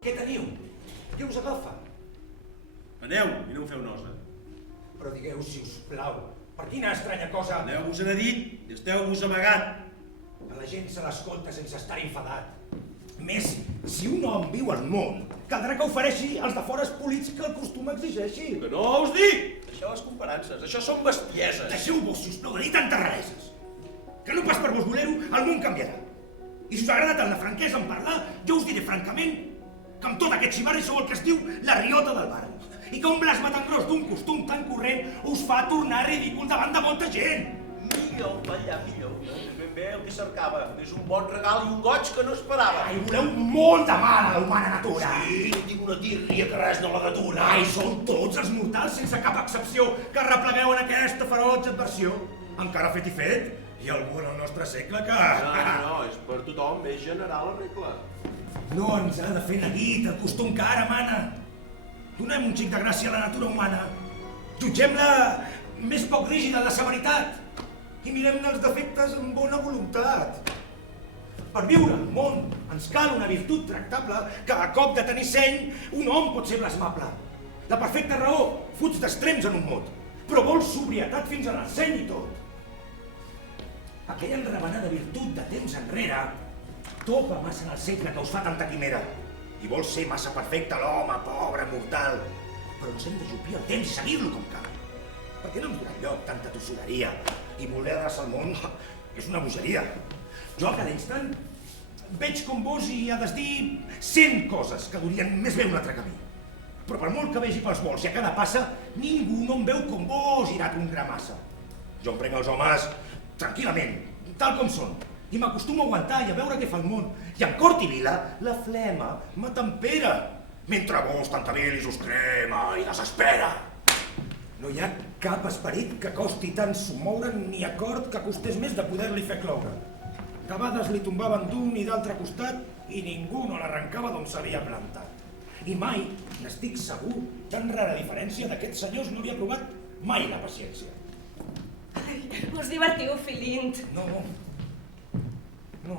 Què teniu? Què us agafa? Aneu i no em feu nosa. Però digueu, si us plau, per quina estranya cosa... Aneu-vos a dit i esteu-vos amagat. Que la gent se l'escolta sense estar enfadat. Més, si un home viu al món, caldrà que ofereixi als de fora polits que el costum exigeixi. Que no us dic! Deixeu les comparances, això són bestieses. Deixeu-vos, sisplau, de dir tantes rareses. Que no pas per vos voler-ho, el món canviarà. I si us agrada tant la franquesa en parlar, jo us diré francament que amb tot aquest xivarri sou el que es diu la riota del bar. I que un blasma tan gros d'un costum tan corrent us fa tornar ridícul davant de molta gent. Millor, allà, millor. És ben bé el que cercava. És un bon regal i un goig que no esperava. Ai, voleu molt de mal a la humana natura. Sí, tinc una tírria que res no la detura. Ai, sou tots els mortals, sense cap excepció, que replegueu en aquesta ferotge adversió. Encara fet i fet, hi ha algú en el nostre segle que... No, és per tothom, és general la regla. No ens ha de fer neguit el costum que ara mana. Donem un xic de gràcia a la natura humana. Jutgem-la més poc rígida de severitat. I mirem-ne els defectes amb bona voluntat. Per viure al món ens cal una virtut tractable que a cop de tenir seny un home pot ser blasmable. La perfecta raó fuig d'extrems en un mot, però vol sobrietat fins a la seny i tot. Aquella enravenada virtut de temps enrere topa massa en el segle que us fa tanta quimera. I vol ser massa perfecte l'home, pobre, mortal. Però ens hem de jupir el temps i seguir-lo com cal. Perquè no ens dona lloc tanta tossuderia. I voler adreçar el món és una bogeria. Jo a cada instant veig com vos hi ha de dir 100 coses que durien més bé un altre camí. Però per molt que vegi pels vols i a cada passa, ningú no em veu com vos girat un gra massa. Jo em prenc els homes tranquil·lament, tal com són. I m'acostumo a aguantar i a veure què fa el món. I amb cort i vila, la flema m'atempera, mentre vos tanta bilis us crema i desespera. No hi ha cap esperit que costi tant somoure ni acord que costés més de poder-li fer cloure. De vegades li tombaven d'un i d'altre costat i ningú no l'arrencava d'on s'havia plantat. I mai, n'estic segur, tan rara diferència d'aquests senyors no havia provat mai la paciència. Ai, us divertiu, Filint. No,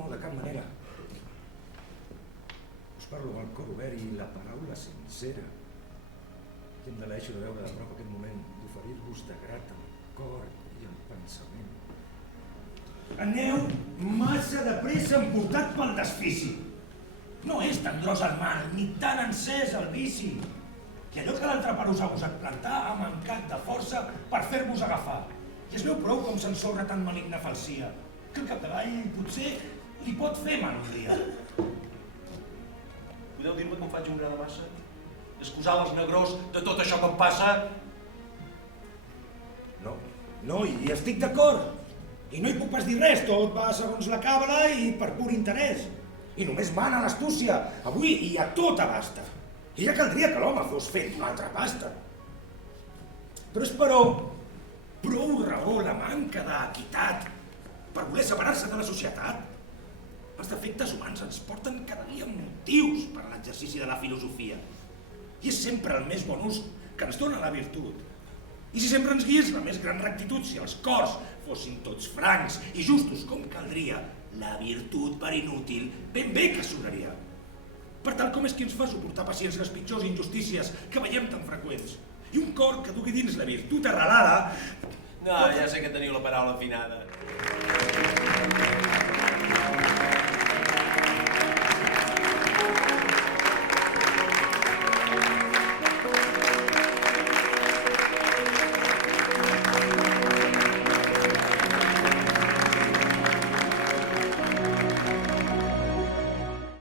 de cap manera. Us parlo al cor obert i la paraula sincera. I em deleixo de veure de prop aquest moment, d'oferir-vos de grat el cor i el pensament. Aneu massa de pressa emportat pel desfici. No és tan gros el mal, ni tan encès el vici. I allò que l'altre part us ha gosat plantar ha mancat de força per fer-vos agafar. I es veu prou com s'ensorra tan maligna falsia, que al capdavall potser li pot fer mal un dia. Podeu dir-me que em faig un gra de massa? Excusar els negrós de tot això que em passa? No, i estic d'acord. I no hi puc pas dir res, tot va segons la càbala i per pur interès. I només mana l'astúcia, avui i a tot abasta. I ja caldria que l'home fos fet una altra pasta. Però és prou raó la manca d'equitat per voler separar-se de la societat. Els defectes humans ens porten cada dia motius per a l'exercici de la filosofia. I és sempre el més bon ús que ens dona la virtut. I si sempre ens guies la més gran rectitud, si els cors fossin tots francs i justos com caldria, la virtut per inútil ben bé que sonaria. Per tal com és qui ens fa suportar pacients les pitjors injustícies que veiem tan freqüents. I un cor que dugui dins la virtut arrelada... No, ja sé que teniu la paraula afinada.